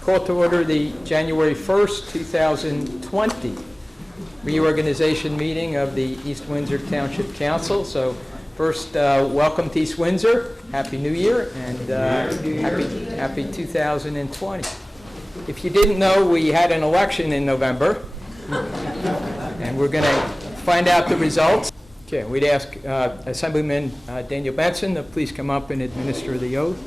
Call to order the January 1st, 2020 reorganization meeting of the East Windsor Township Council. So first, welcome to East Windsor. Happy New Year and happy 2020. If you didn't know, we had an election in November and we're going to find out the results. Okay, we'd ask Assemblyman Daniel Benson to please come up and administer the oath.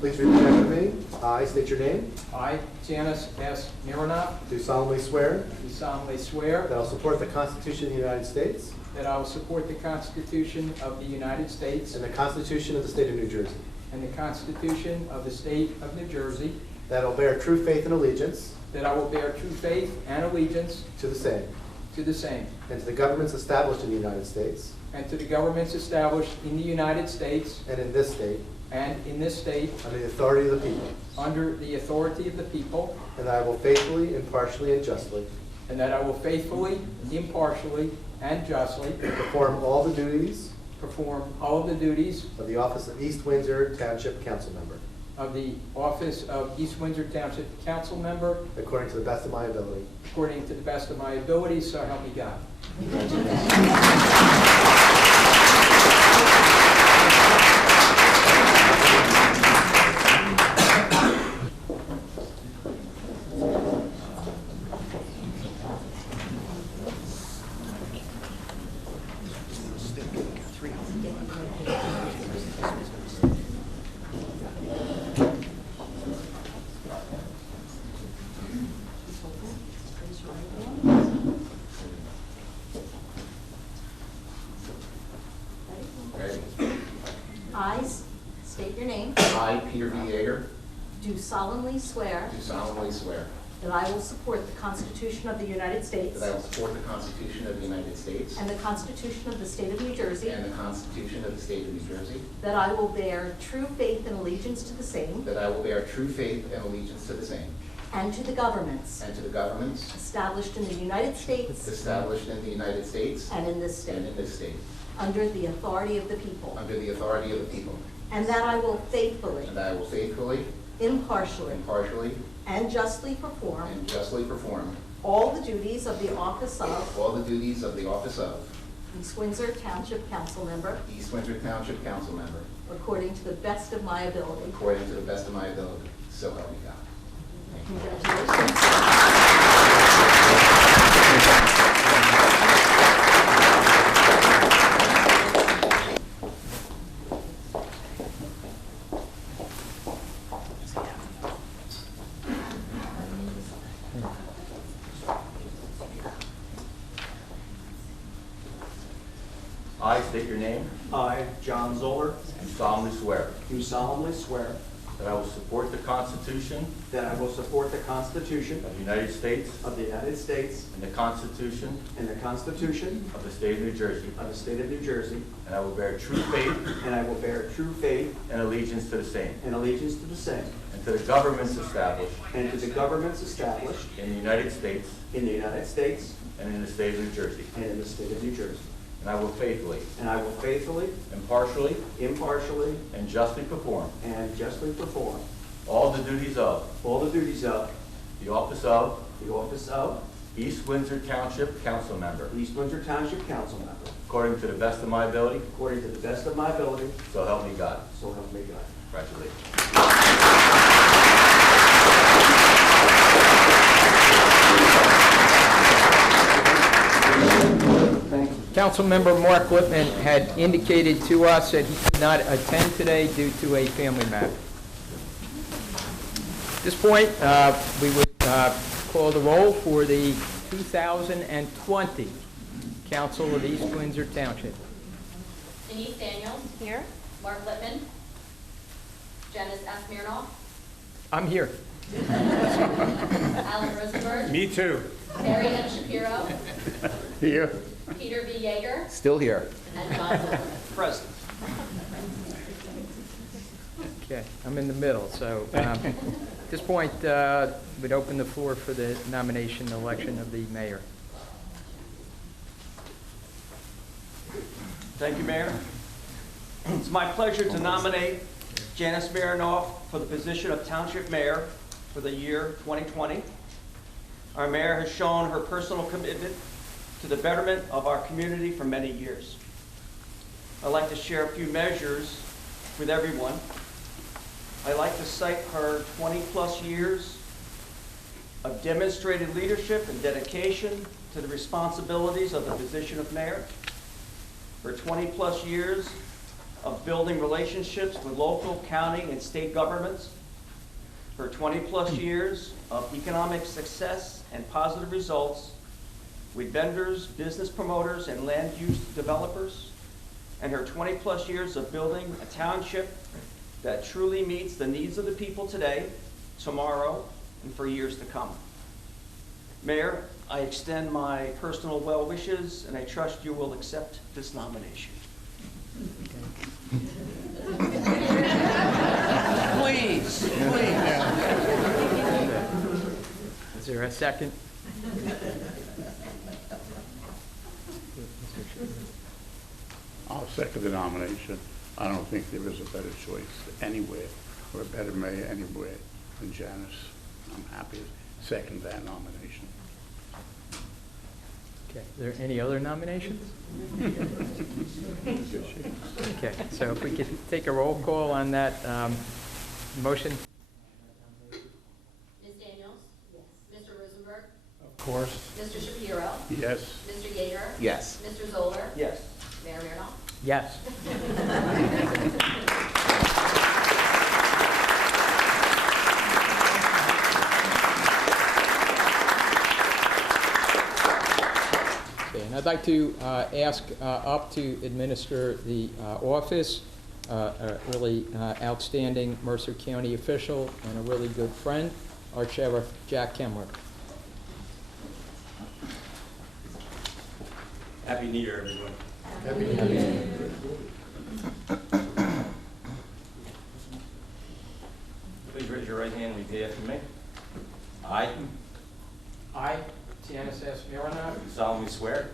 Please repeat after me. I state your name. I, Janice S. Mironov, Do solemnly swear do solemnly swear that I will support the Constitution of the United States that I will support the Constitution of the United States and the Constitution of the State of New Jersey, and the Constitution of the State of New Jersey, that I will bear true faith and allegiance that I will bear true faith and allegiance to the same, to the same, and to the governments established in the United States and to the governments established in the United States and in this state and in this state under the authority of the people, under the authority of the people, and that I will faithfully, impartially, and justly and that I will faithfully, impartially, and justly perform all the duties perform all of the duties of the office of East Windsor Township Council Member of the office of East Windsor Township Council Member according to the best of my ability. according to the best of my ability, so help me God. I state your name. I, Peter V. Yeager, Do solemnly swear do solemnly swear that I will support the Constitution of the United States that I will support the Constitution of the United States and the Constitution of the State of New Jersey, and the Constitution of the State of New Jersey, that I will bear true faith and allegiance to the same that I will bear true faith and allegiance to the same, and to the governments and to the governments established in the United States established in the United States and in this and state, in this state, under the authority of the people, under the authority of the people, and that I will faithfully, and that I will faithfully, impartially, impartially, and justly perform and justly perform all the duties of the office of all the duties of the office of East Windsor Township Council Member East Windsor Township Council Member according to the best of my ability. according to the best of my ability, so help me God. Congratulations. I state your name, I, John Zoller, do solemnly swear do solemnly swear that I will support the Constitution that I will support the Constitution of the United States of the United States and the Constitution and the Constitution of the State of New Jersey, of the State of New Jersey, and I will bear true faith and I will bear true faith and allegiance to the same, and allegiance to the same, and to the governments established and to the governments established in the United States in the United States and in the State of New Jersey, and in the State of New Jersey. and I will faithfully, And I will faithfully, impartially, impartially, and justly perform and justly perform all the duties of all the duties of the office of the office of East Windsor Township Council Member East Windsor Township Council Member according to the best of my ability, according to the best of my ability, so help me God. so help me God. Congratulations. Councilmember Mark Lippman had indicated to us that he could not attend today due to a family matter. At this point, we would call the roll for the 2020 Council of East Windsor Township. Denise Daniels. Here. Mark Lippman. Janice S. Mironov. I'm here. Alan Rosenberg. Me too. Terry M. Shapiro. Here. Peter V. Yeager. Still here. And John Zoller. Present. Okay, I'm in the middle, so At this point, we'd open the floor for the nomination and election of the mayor. Thank you, Mayor. It's my pleasure to nominate Janice Mironov for the position of Township Mayor for the year 2020. Our mayor has shown her personal commitment to the betterment of our community for many years. I'd like to share a few measures with everyone. I'd like to cite her 20-plus years of demonstrated leadership and dedication to the responsibilities of the position of mayor, her 20-plus years of building relationships with local, county, and state governments, her 20-plus years of economic success and positive results with vendors, business promoters, and land use developers, and her 20-plus years of building a township that truly meets the needs of the people today, tomorrow, and for years to come. Mayor, I extend my personal well wishes, and I trust you will accept this nomination. Please. Is there a second? I'll second the nomination. I don't think there is a better choice anywhere, or a better mayor anywhere than Janice. I'm happy to second that nomination. Okay, are there any other nominations? Okay, so if we could take a roll call on that motion. Ms. Daniels? Yes. Mr. Rosenberg? Of course. Mr. Shapiro? Yes. Mr. Yeager? Yes. Mr. Zoller? Yes. Mayor Mironov? Yes. Okay, and I'd like to ask up to administer the office, a really outstanding Mercer County official and a really good friend, our Sheriff Jack Kemler. Happy New Year, everyone. Please raise your right hand and repeat after me. I, Janice S. Mironov, Do solemnly swear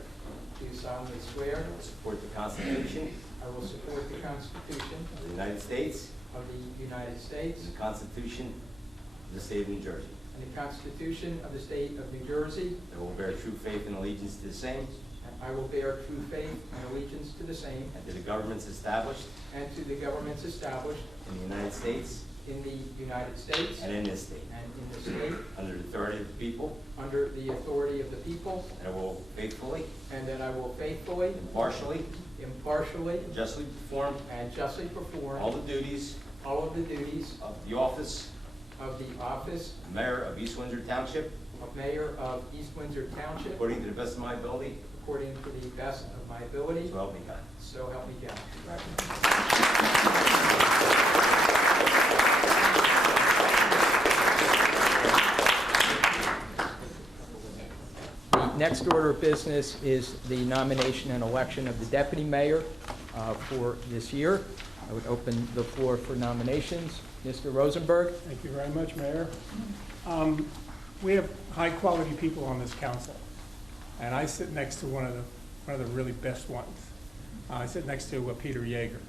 do solemnly swear to support the Constitution I will support the Constitution of the United States of the United States and the Constitution of the State of New Jersey. and the Constitution of the State of New Jersey. That I will bear true faith and allegiance to the same And I will bear true faith and allegiance to the same and to the governments established and to the governments established in the United States in the United States and in this state, and in the state under the authority of the people, under the authority of the people, and I will faithfully, and that I will faithfully, impartially, impartially, and justly perform and justly perform all the duties all of the duties of the office of the office of Mayor of East Windsor Township of Mayor of East Windsor Township according to the best of my ability, according to the best of my ability, so help me God. so help me God. The next order of business is the nomination and election of the deputy mayor for this year. I would open the floor for nominations. Mr. Rosenberg? Thank you very much, Mayor. We have high-quality people on this council, and I sit next to one of the really best ones. I sit next to Peter Yeager.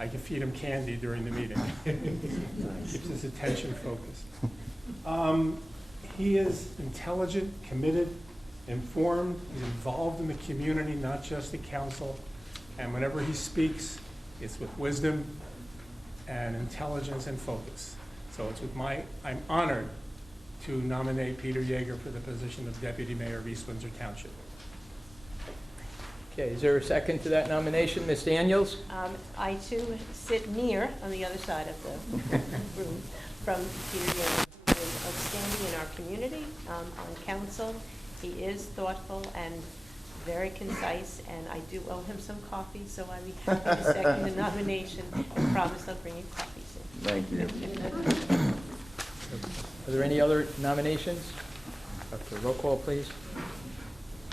I can feed him candy during the meeting. Keeps his attention focused. He is intelligent, committed, informed. He's involved in the community, not just the council. And whenever he speaks, it's with wisdom and intelligence and focus. So I'm honored to nominate Peter Yeager for the position of Deputy Mayor of East Windsor Township. Okay, is there a second to that nomination? Ms. Daniels? I too sit near, on the other side of the room, from Peter Yeager, who is outstanding in our community, on council. He is thoughtful and very concise, and I do owe him some coffee, so I'd be happy to second the nomination and promise I'll bring you coffee soon. Thank you. Are there any other nominations? Okay, roll call, please.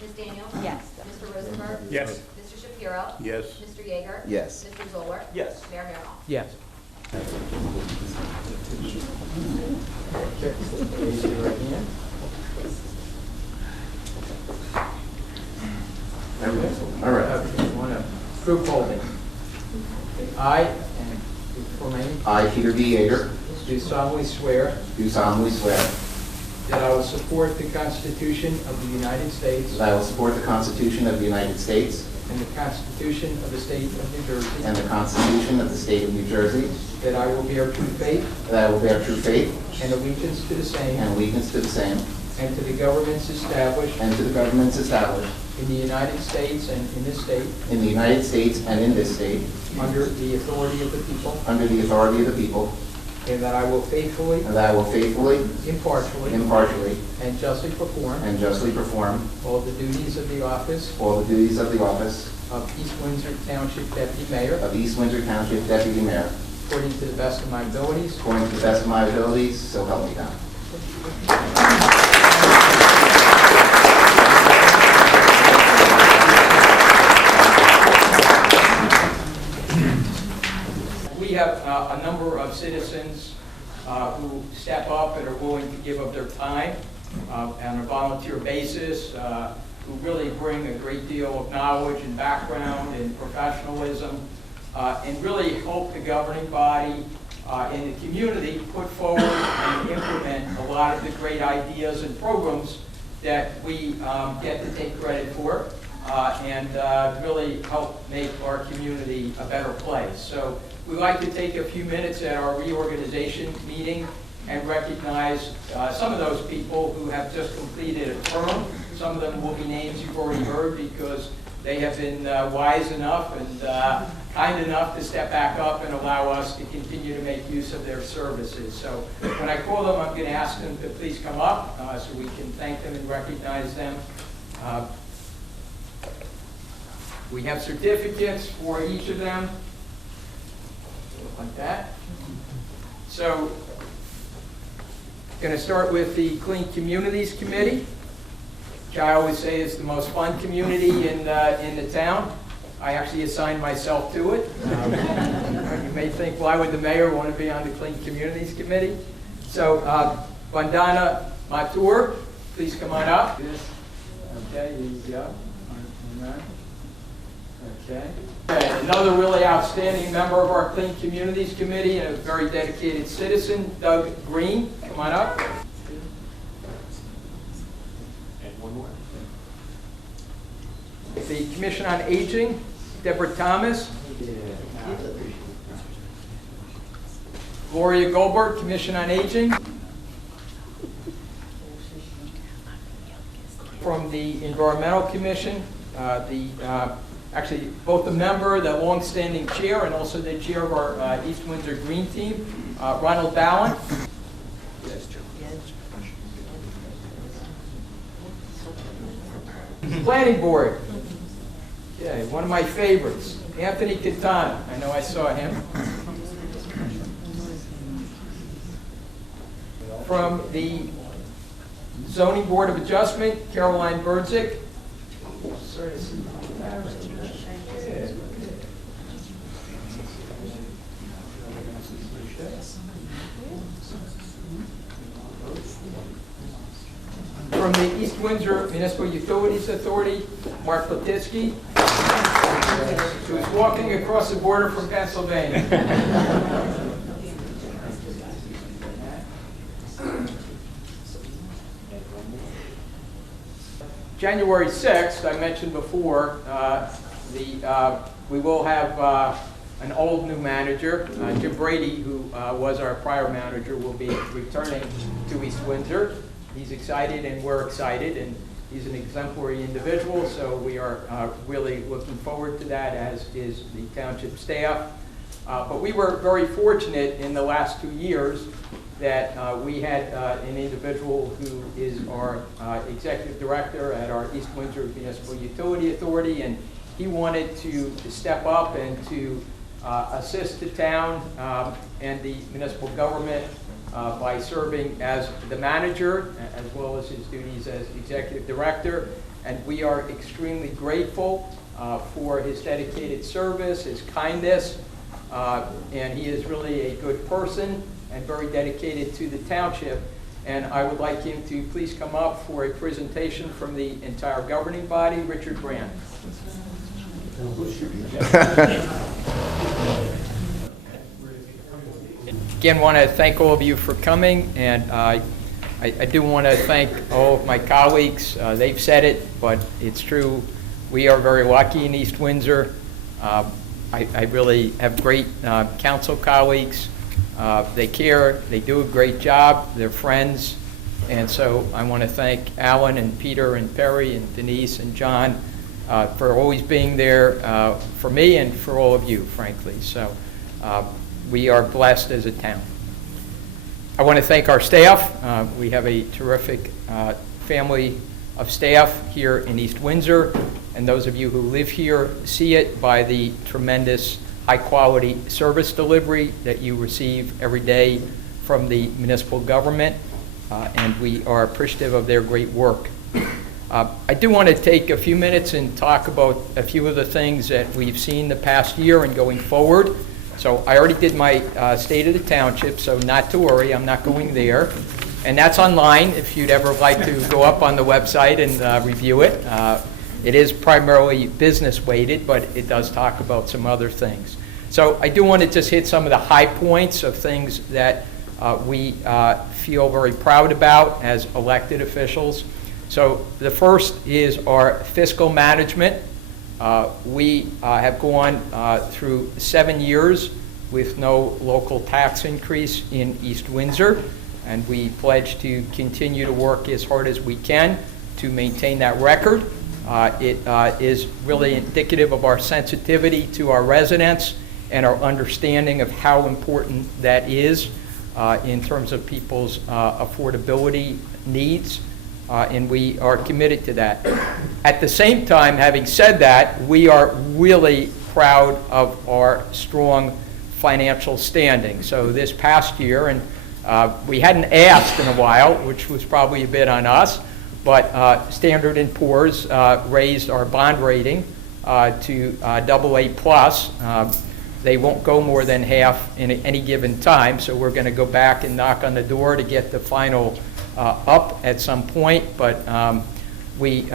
Ms. Daniels? Yes. Mr. Rosenberg? Yes. Mr. Shapiro? Yes. Mr. Yeager? Yes. Mr. Zoller? Yes. Mayor Mironov? Yes. Okay, raise your right hand. All right. Okay, one up. Group holding. I, and for me, I, Peter B. Yeager, do solemnly swear do solemnly swear that I will support the Constitution of the United States that I will support the Constitution of the United States and the Constitution of the State of New Jersey, and the Constitution of the State of New Jersey, that I will bear true faith that I will bear true faith and allegiance to the same and allegiance to the same, and to the governments established and to the governments established in the United States and in this state, in the United States and in this state, under the authority of the people, under the authority of the people, and that I will faithfully, and that I will faithfully, impartially, impartially, and justly perform and justly perform all the duties of the office all the duties of the office of East Windsor Township Deputy Mayor of East Windsor Township Deputy Mayor, according to the best of my abilities. according to the best of my abilities, so help me God. We have a number of citizens who step up and are willing to give up their time on a volunteer basis, who really bring a great deal of knowledge and background and professionalism, and really help the governing body in the community put forward and implement a lot of the great ideas and programs that we get to take credit for, and really help make our community a better place. So we'd like to take a few minutes at our reorganization meeting and recognize some of those people who have just completed a term. Some of them will be names you've already heard because they have been wise enough and kind enough to step back up and allow us to continue to make use of their services. So when I call them, I'm going to ask them to please come up so we can thank them and recognize them. We have certificates for each of them, like that. So, going to start with the Clean Communities Committee, which I always say is the most fun community in the town. I actually assigned myself to it. You may think, why would the mayor want to be on the Clean Communities Committee? So, Vandana Mathur, please come on up. Okay, here you go. Okay. Another really outstanding member of our Clean Communities Committee and a very dedicated citizen, Doug Green. Come on up. And one more. The Commission on Aging, Deborah Thomas. Gloria Goldberg, Commission on Aging. From the Environmental Commission, actually both the member, the long-standing chair, and also the chair of our East Windsor Green Team, Ronald Ballin. Planning Board. Okay, one of my favorites, Anthony Quintana. I know I saw him. From the Zoning Board of Adjustment, Caroline Burdzik. Sorry to see you. From the East Windsor Municipal Utilities Authority, Mark Platitsky, who's walking across the border from Pennsylvania. January 6th, I mentioned before, we will have an old new manager. Jim Brady, who was our prior manager, will be returning to East Windsor. He's excited and we're excited, and he's an exemplary individual, so we are really looking forward to that, as is the township staff. But we were very fortunate in the last 2 years that we had an individual who is our executive director at our East Windsor Municipal Utility Authority, and he wanted to step up and to assist the town and the municipal government by serving as the manager, as well as his duties as executive director. And we are extremely grateful for his dedicated service, his kindness, and he is really a good person and very dedicated to the township. And I would like him to please come up for a presentation from the entire governing body. Richard Brand. Again, want to thank all of you for coming, and I do want to thank all of my colleagues. They've said it, but it's true. We are very lucky in East Windsor. I really have great council colleagues. They care, they do a great job, they're friends, and so I want to thank Alan and Peter and Perry and Denise and John for always being there for me and for all of you, frankly. So we are blessed as a town. I want to thank our staff. We have a terrific family of staff here in East Windsor, and those of you who live here see it by the tremendous high-quality service delivery that you receive every day from the municipal government, and we are appreciative of their great work. I do want to take a few minutes and talk about a few of the things that we've seen the past year and going forward. So I already did my State of the Township, so not to worry, I'm not going there. And that's online if you'd ever like to go up on the website and review it. It is primarily business weighted, but it does talk about some other things. So I do want to just hit some of the high points of things that we feel very proud about as elected officials. So the first is our fiscal management. We have gone through 7 years with no local tax increase in East Windsor, and we pledge to continue to work as hard as we can to maintain that record. It is really indicative of our sensitivity to our residents and our understanding of how important that is in terms of people's affordability needs, and we are committed to that. At the same time, having said that, we are really proud of our strong financial standing. So this past year, and we hadn't asked in a while, which was probably a bit on us, but Standard & Poor's raised our bond rating to AA+. They won't go more than half in any given time, so we're going to go back and knock on the door to get the final up at some point, but we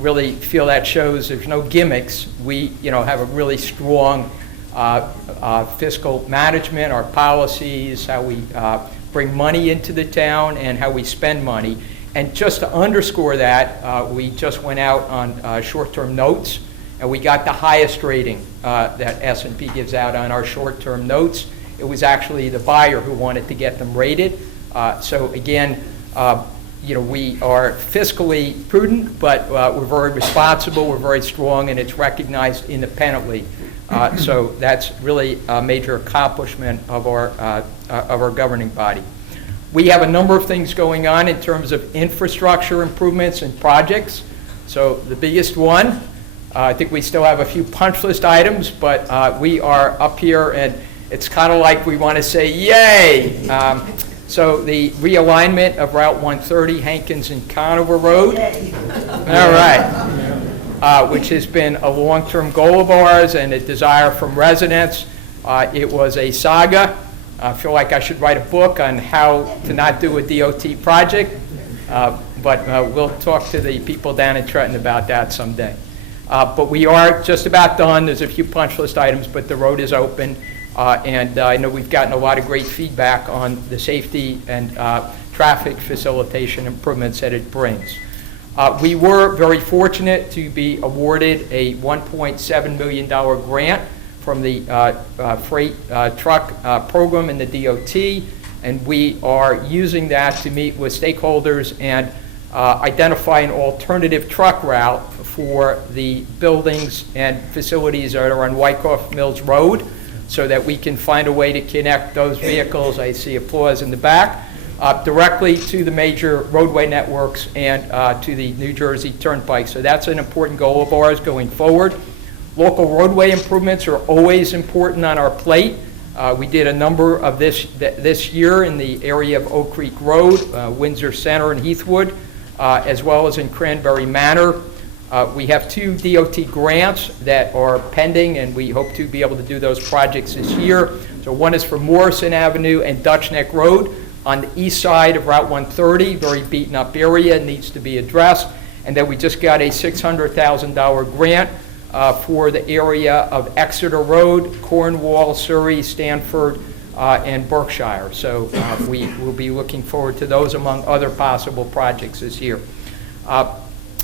really feel that shows there's no gimmicks. We have a really strong fiscal management, our policies, how we bring money into the town, and how we spend money. And just to underscore that, we just went out on short-term notes, and we got the highest rating that S&P gives out on our short-term notes. It was actually the buyer who wanted to get them rated. So again, we are fiscally prudent, but we're very responsible, we're very strong, and it's recognized independently. So that's really a major accomplishment of our governing body. We have a number of things going on in terms of infrastructure improvements and projects. So the biggest one, I think we still have a few punch list items, but we are up here and it's kind of like we want to say, yay! So the realignment of Route 130, Hankins and Conover Road. All right. Which has been a long-term goal of ours and a desire from residents. It was a saga. I feel like I should write a book on how to not do a DOT project, but we'll talk to the people down in Trenton about that someday. But we are just about done. There's a few punch list items, but the road is open, and I know we've gotten a lot of great feedback on the safety and traffic facilitation improvements that it brings. We were very fortunate to be awarded a $1.7 million grant from the freight truck program in the DOT, and we are using that to meet with stakeholders and identify an alternative truck route for the buildings and facilities that are on Wyckoff Mills Road so that we can find a way to connect those vehicles, I see applause in the back, directly to the major roadway networks and to the New Jersey Turnpike. So that's an important goal of ours going forward. Local roadway improvements are always important on our plate. We did a number of this year in the area of Oak Creek Road, Windsor Center and Heathwood, as well as in Cranberry Manor. We have 2 DOT grants that are pending, and we hope to be able to do those projects this year. So one is for Morrison Avenue and Dutch Neck Road on the east side of Route 130, very beaten up area, needs to be addressed. And then we just got a $600,000 grant for the area of Exeter Road, Cornwall, Surrey, Stanford, and Berkshire. So we will be looking forward to those among other possible projects this year.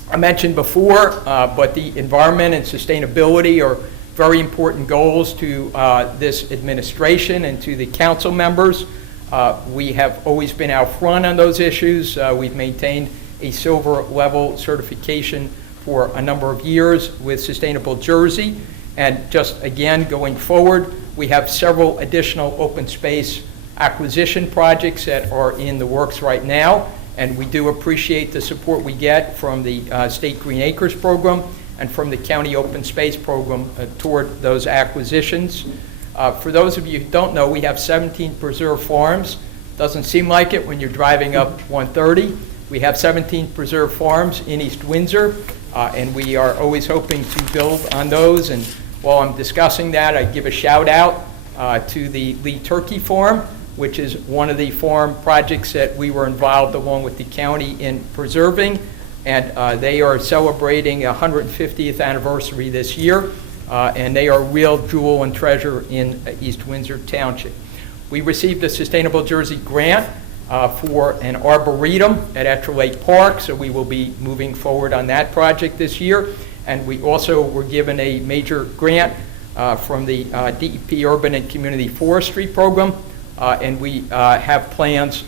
I mentioned before, but the environment and sustainability are very important goals to this administration and to the council members. We have always been out front on those issues. We've maintained a silver level certification for a number of years with Sustainable Jersey. And just again, going forward, we have several additional open space acquisition projects that are in the works right now. And we do appreciate the support we get from the State Green Acres Program and from the County Open Space Program toward those acquisitions. For those of you who don't know, we have 17 preserve farms. Doesn't seem like it when you're driving up 130. We have 17 preserve farms in East Windsor, and we are always hoping to build on those. And while I'm discussing that, I give a shout out to the Lee Turkey Farm, which is one of the farm projects that we were involved along with the county in preserving. And they are celebrating a 150th anniversary this year, and they are a real jewel and treasure in East Windsor Township. We received a Sustainable Jersey grant for an arboretum at Etcher Lake Park, so we will be moving forward on that project this year. And we also were given a major grant from the DEP Urban and Community Forestry Program, and we have plans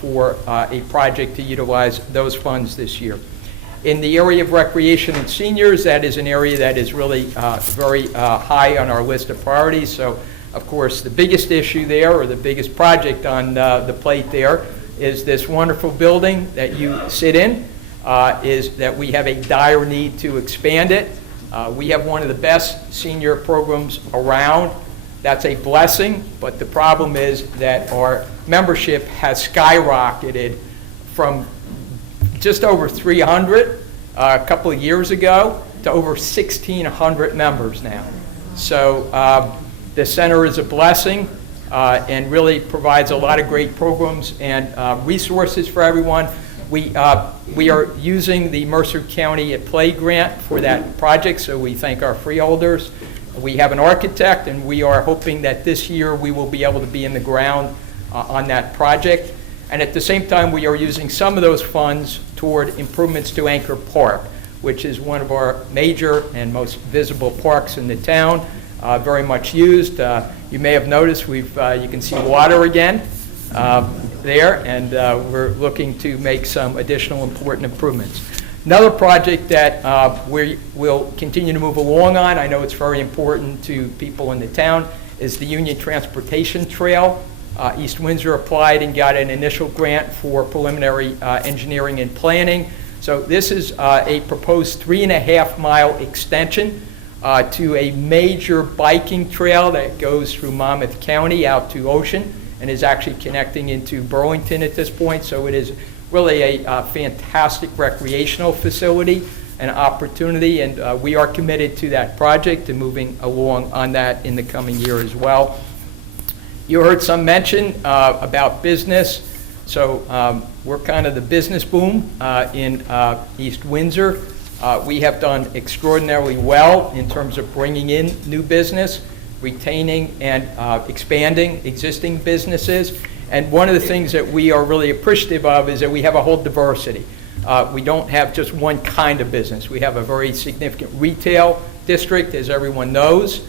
for a project to utilize those funds this year. In the area of recreation and seniors, that is an area that is really very high on our list of priorities. So, of course, the biggest issue there, or the biggest project on the plate there, is this wonderful building that you sit in, is that we have a dire need to expand it. We have one of the best senior programs around. That's a blessing, but the problem is that our membership has skyrocketed from just over 300 a couple of years ago to over 1,600 members now. So the center is a blessing and really provides a lot of great programs and resources for everyone. We are using the Mercer County at Play grant for that project, so we thank our freeholders. We have an architect, and we are hoping that this year we will be able to be in the ground on that project. And at the same time, we are using some of those funds toward improvements to Anchor Park, which is one of our major and most visible parks in the town, very much used. You may have noticed you can see water again there, and we're looking to make some additional important improvements. Another project that we will continue to move along on, I know it's very important to people in the town, is the Union Transportation Trail. East Windsor applied and got an initial grant for preliminary engineering and planning. So this is a proposed 3.5-mile extension to a major biking trail that goes through Monmouth County out to Ocean and is actually connecting into Burlington at this point. So it is really a fantastic recreational facility and opportunity, and we are committed to that project and moving along on that in the coming year as well. You heard some mention about business. So we're kind of the business boom in East Windsor. We have done extraordinarily well in terms of bringing in new business, retaining and expanding existing businesses. And one of the things that we are really appreciative of is that we have a whole diversity. We don't have just one kind of business. We have a very significant retail district, as everyone knows.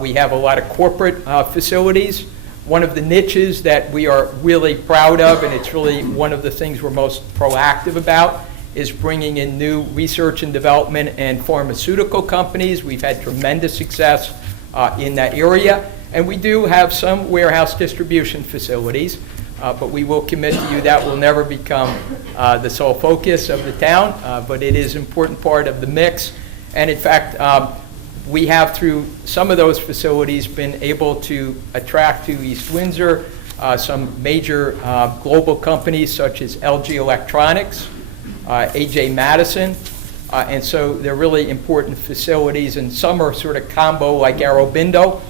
We have a lot of corporate facilities. One of the niches that we are really proud of, and it's really one of the things we're most proactive about, is bringing in new research and development and pharmaceutical companies. We've had tremendous success in that area. And we do have some warehouse distribution facilities, but we will commit to you that will never become the sole focus of the town, but it is an important part of the mix. And in fact, we have, through some of those facilities, been able to attract to East Windsor some major global companies such as LG Electronics, AJ Madison, And so they're really important facilities, and some are sort of combo like Aurobindo,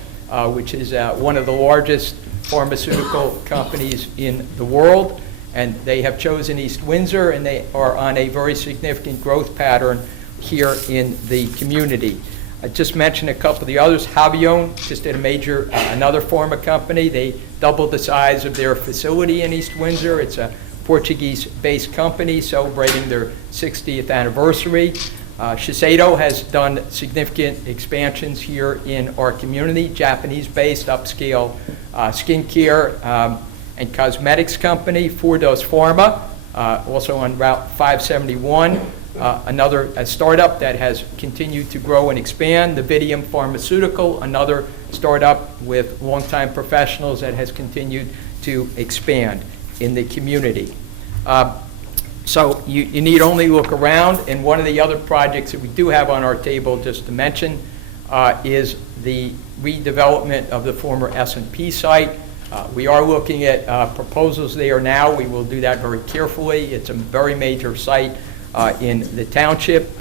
which is one of the largest pharmaceutical companies in the world. And they have chosen East Windsor, and they are on a very significant growth pattern here in the community. I just mentioned a couple of the others. Javion just did a major, another pharma company. They doubled the size of their facility in East Windsor. It's a Portuguese-based company celebrating their 60th anniversary. Shiseido has done significant expansions here in our community, Japanese-based upscale skincare and cosmetics company. Fordos Pharma, also on Route 571, a startup that has continued to grow and expand. Navidium Pharmaceutical, another startup with longtime professionals that has continued to expand in the community. So you need only look around, and one of the other projects that we do have on our table, just to mention, is the redevelopment of the former S&P site. We are looking at proposals there now. We will do that very carefully. It's a very major site in the township,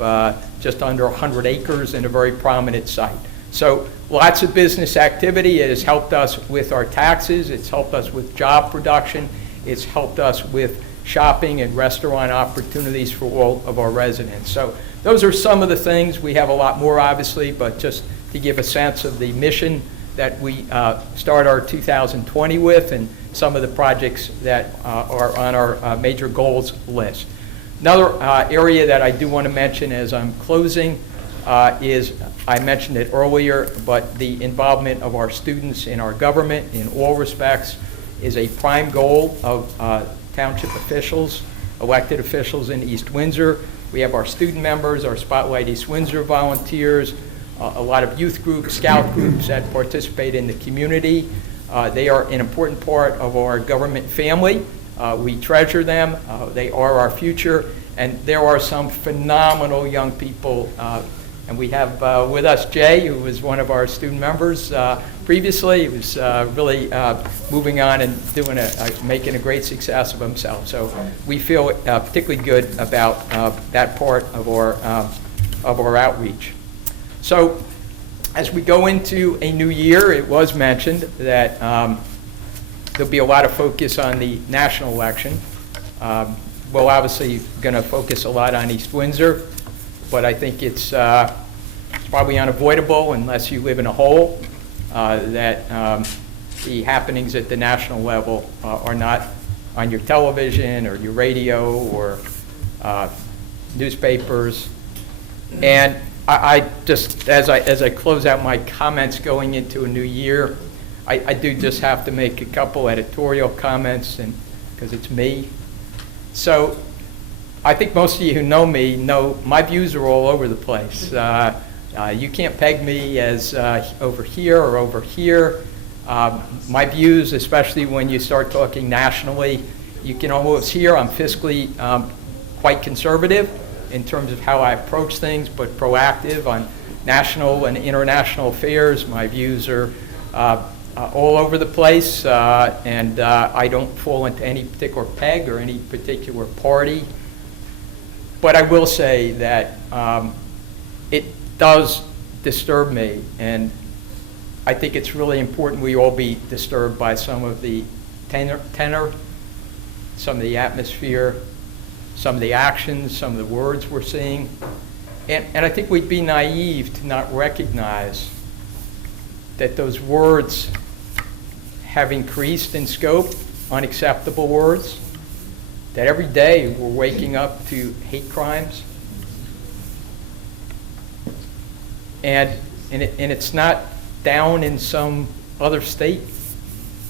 just under 100 acres and a very prominent site. So lots of business activity. It has helped us with our taxes. It's helped us with job production. It's helped us with shopping and restaurant opportunities for all of our residents. So those are some of the things. We have a lot more, obviously, but just to give a sense of the mission that we start our 2020 with and some of the projects that are on our major goals list. Another area that I do want to mention as I'm closing is, I mentioned it earlier, but the involvement of our students in our government in all respects is a prime goal of township officials, elected officials in East Windsor. We have our student members, our Spotlight East Windsor volunteers, a lot of youth groups, scout groups that participate in the community. They are an important part of our government family. We treasure them. They are our future. And there are some phenomenal young people. And we have with us Jay, who was one of our student members previously. He was really moving on and doing making a great success of himself. So we feel particularly good about that part of our outreach. So as we go into a new year, it was mentioned that there'll be a lot of focus on the national election. We're obviously going to focus a lot on East Windsor, but I think it's probably unavoidable unless you live in a hole that the happenings at the national level are not on your television or your radio or newspapers. And I just, as I close out my comments going into a new year, I do just have to make a couple editorial comments, and because it's me. So I think most of you who know me know my views are all over the place. You can't peg me as over here or over here. My views, especially when you start talking nationally, you can almost hear I'm fiscally quite conservative in terms of how I approach things, but proactive on national and international affairs. My views are all over the place, and I don't fall into any particular peg or any particular party. But I will say that it does disturb me, and I think it's really important we all be disturbed by some of the tenor, some of the atmosphere, some of the actions, some of the words we're seeing. And I think we'd be naive to not recognize that those words have increased in scope, unacceptable words, that every day we're waking up to hate crimes. And it's not down in some other state.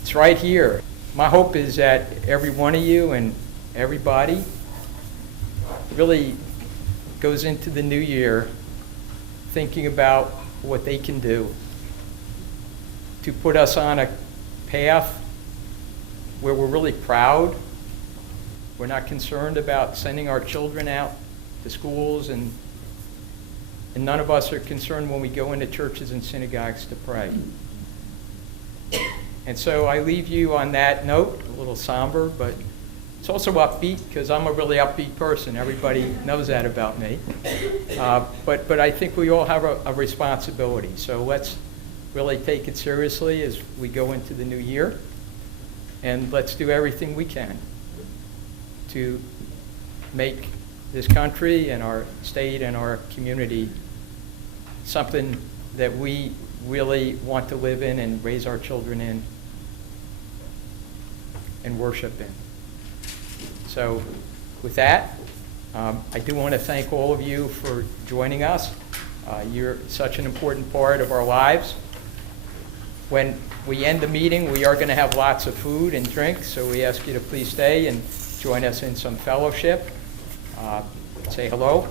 It's right here. My hope is that every one of you and everybody really goes into the new year thinking about what they can do to put us on a path where we're really proud. We're not concerned about sending our children out to schools, and none of us are concerned when we go into churches and synagogues to pray. And so I leave you on that note, a little somber, but It's also upbeat because I'm a really upbeat person. Everybody knows that about me. But I think we all have a responsibility. So let's really take it seriously as we go into the new year. And let's do everything we can to make this country and our state and our community something that we really want to live in and raise our children in and worship in. So with that, I do want to thank all of you for joining us. You're such an important part of our lives. When we end the meeting, we are going to have lots of food and drink, so we ask you to please stay and join us in some fellowship. Say hello.